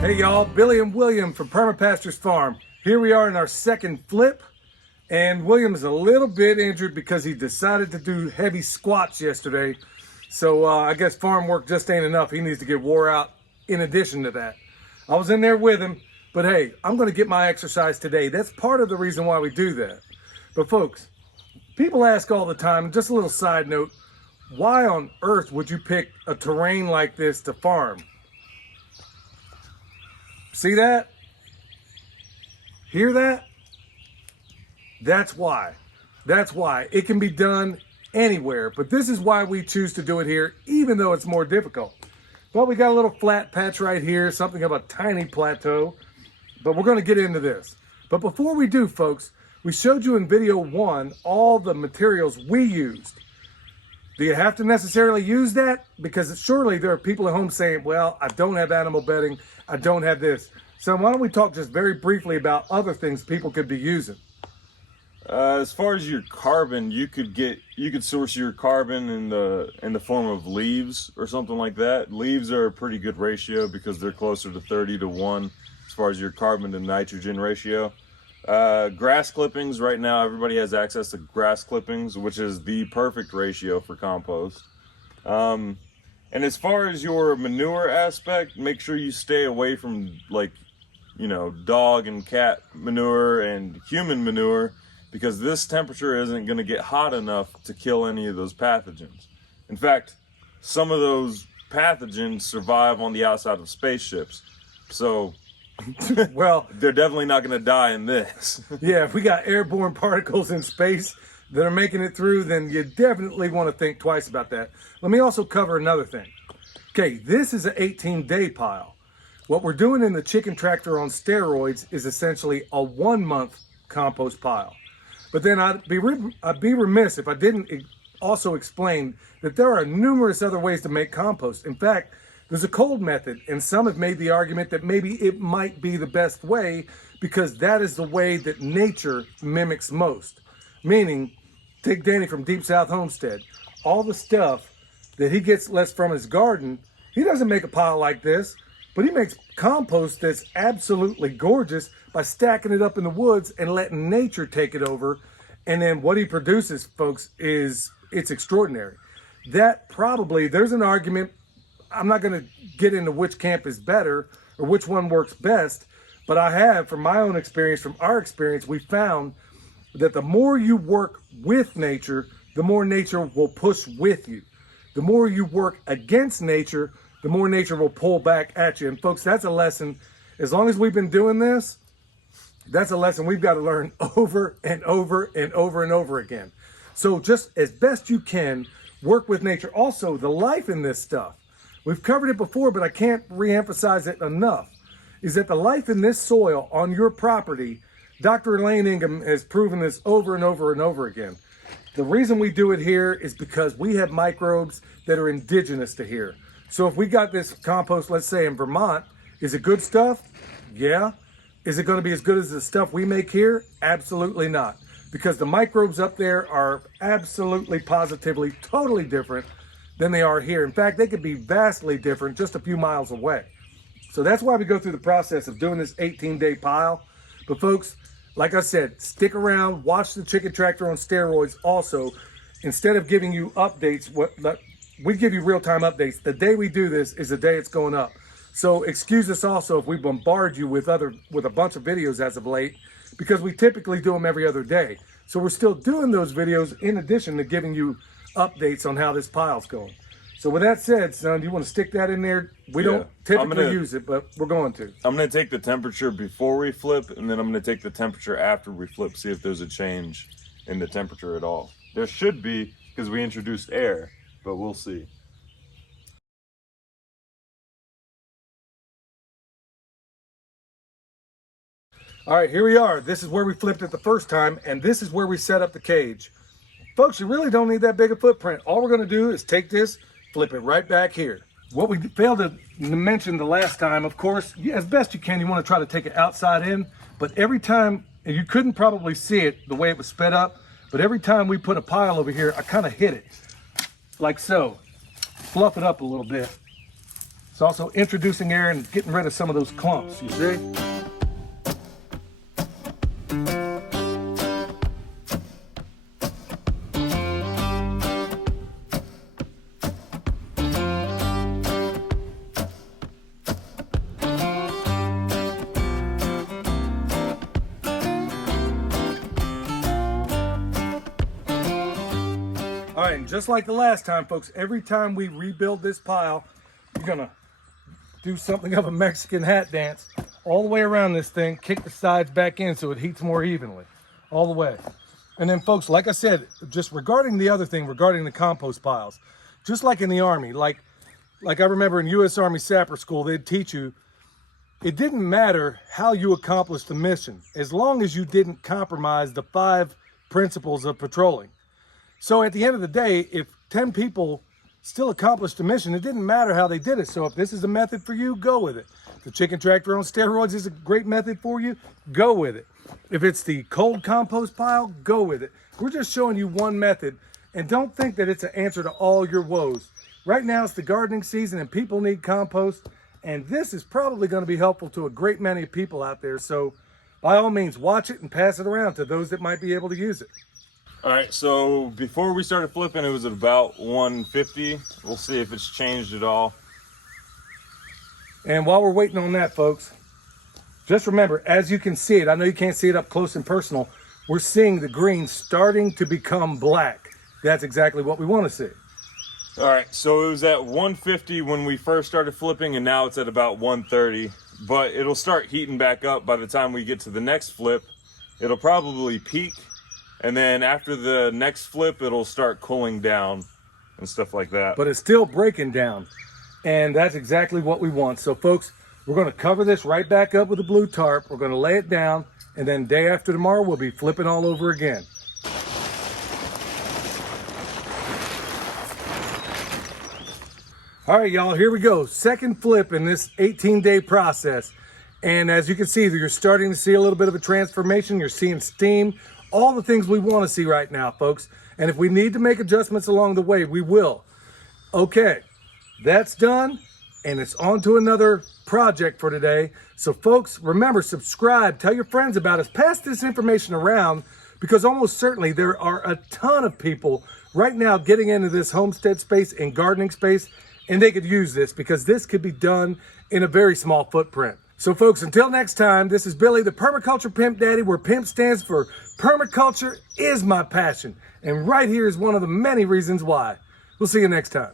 Hey y'all, Billy and William from Perma Pastures Farm. Here we are in our second flip, and William's a little bit injured because he decided to do heavy squats yesterday. So I guess farm work just ain't enough. He needs to get wore out in addition to that. I was in there with him, but hey, I'm gonna get my exercise today. That's part of the reason why we do that. But folks, people ask all the time, just a little side note, why on earth would you pick a terrain like this to farm? See that? Hear that? That's why. That's why. It can be done anywhere, but this is why we choose to do it here, even though it's more difficult. Well, we got a little flat patch right here, something of a tiny plateau, but we're going to get into this. But before we do, folks, we showed you in video 1 all the materials we used. Do you have to necessarily use that? Because surely there are people at home saying, well, I don't have animal bedding, I don't have this. So why don't we talk just very briefly about other things people could be using? As far as your carbon, you could source your carbon in the form of leaves or something like that. Leaves are a pretty good ratio because they're closer to 30 to 1 as far as your carbon to nitrogen ratio. Grass clippings, right now everybody has access to grass clippings, which is the perfect ratio for compost. And as far as your manure aspect, make sure you stay away from, like, you know, dog and cat manure and human manure, because this temperature isn't going to get hot enough to kill any of those pathogens. In fact, some of those pathogens survive on the outside of spaceships. So well, they're definitely not going to die in this. Yeah, if we got airborne particles in space that are making it through, then you definitely want to think twice about that. Let me also cover another thing. Okay, this is an 18-day pile. What we're doing in the chicken tractor on steroids is essentially a 1-month compost pile. But then I'd be remiss if I didn't also explain that there are numerous other ways to make compost. In fact, there's a cold method, and some have made the argument that maybe it might be the best way because that is the way that nature mimics most. Meaning, take Danny from Deep South Homestead. All the stuff that he gets left from his garden, he doesn't make a pile like this, but he makes compost that's absolutely gorgeous by stacking it up in the woods and letting nature take it over. And then what he produces, folks, it's extraordinary. That probably, there's an argument, I'm not going to get into which camp is better or which one works best, but I have, from my own experience, from our experience, we found that the more you work with nature, the more nature will push with you. The more you work against nature, the more nature will pull back at you. And folks, that's a lesson. As long as we've been doing this, that's a lesson we've got to learn over and over and over and over again. So just as best you can, work with nature. Also, the life in this stuff, we've covered it before, but I can't reemphasize it enough, is that the life in this soil on your property, Dr. Elaine Ingham has proven this over and over and over again. The reason we do it here is because we have microbes that are indigenous to here. So if we got this compost, let's say in Vermont, is it good stuff? Yeah. Is it going to be as good as the stuff we make here? Absolutely not. Because the microbes up there are absolutely, positively, totally different than they are here. In fact, they could be vastly different just a few miles away. So that's why we go through the process of doing this 18-day pile. But folks, like I said, stick around, watch the chicken tractor on steroids also. Instead of giving you updates, we give you real-time updates. The day we do this is the day it's going up. So excuse us also if we bombard you with a bunch of videos as of late, because we typically do them every other day. So we're still doing those videos in addition to giving you updates on how this pile's going. So with that said, son, do you want to stick that in there? We don't typically use it, but we're going to. I'm going to take the temperature before we flip, and then I'm going to take the temperature after we flip, see if there's a change in the temperature at all. There should be, because we introduced air, but we'll see. All right, here we are. This is where we flipped it the first time, and this is where we set up the cage. Folks, you really don't need that big a footprint. All we're going to do is take this, flip it right back here. What we failed to mention the last time, of course, as best you can, you want to try to take it outside in, but every time, and you couldn't probably see it the way it was sped up, but every time we put a pile over here, I kind of hit it, like so. Fluff it up a little bit. It's also introducing air and getting rid of some of those clumps, you see? All right, and just like the last time, folks, every time we rebuild this pile, you're gonna do something of a Mexican hat dance all the way around this thing, kick the sides back in so it heats more evenly, all the way. And then, folks, like I said, just regarding the other thing, regarding the compost piles, just like in the Army, like I remember in U.S. Army Sapper School, they'd teach you, it didn't matter how you accomplished the mission, as long as you didn't compromise the 5 principles of patrolling. So at the end of the day, if 10 people still accomplished the mission, it didn't matter how they did it. So if this is a method for you, go with it. The chicken tractor on steroids is a great method for you, go with it. If it's the cold compost pile, go with it. We're just showing you one method, and don't think that it's an answer to all your woes. Right now it's the gardening season and people need compost, and this is probably going to be helpful to a great many people out there. So by all means, watch it and pass it around to those that might be able to use it. All right, so before we started flipping, it was at about 150. We'll see if it's changed at all. And while we're waiting on that, folks, just remember, as you can see it, I know you can't see it up close and personal, we're seeing the green starting to become black. That's exactly what we want to see. All right, so it was at 150 when we first started flipping, and now it's at about 130. But it'll start heating back up by the time we get to the next flip. It'll probably peak. And then after the next flip, it'll start cooling down and stuff like that. But it's still breaking down. And that's exactly what we want. So folks, we're going to cover this right back up with a blue tarp. We're going to lay it down. And then day after tomorrow, we'll be flipping all over again. All right, y'all, here we go. Second flip in this 18-day process. And as you can see, you're starting to see a little bit of a transformation. You're seeing steam. All the things we want to see right now, folks. And if we need to make adjustments along the way, we will. Okay, that's done, and it's on to another project for today. So folks, remember, subscribe, tell your friends about us, pass this information around, because almost certainly there are a ton of people right now getting into this homestead space and gardening space, and they could use this because this could be done in a very small footprint. So folks, until next time, this is Billy, the Permaculture Pimp Daddy, where PIMP stands for Permaculture is my passion. And right here is one of the many reasons why. We'll see you next time.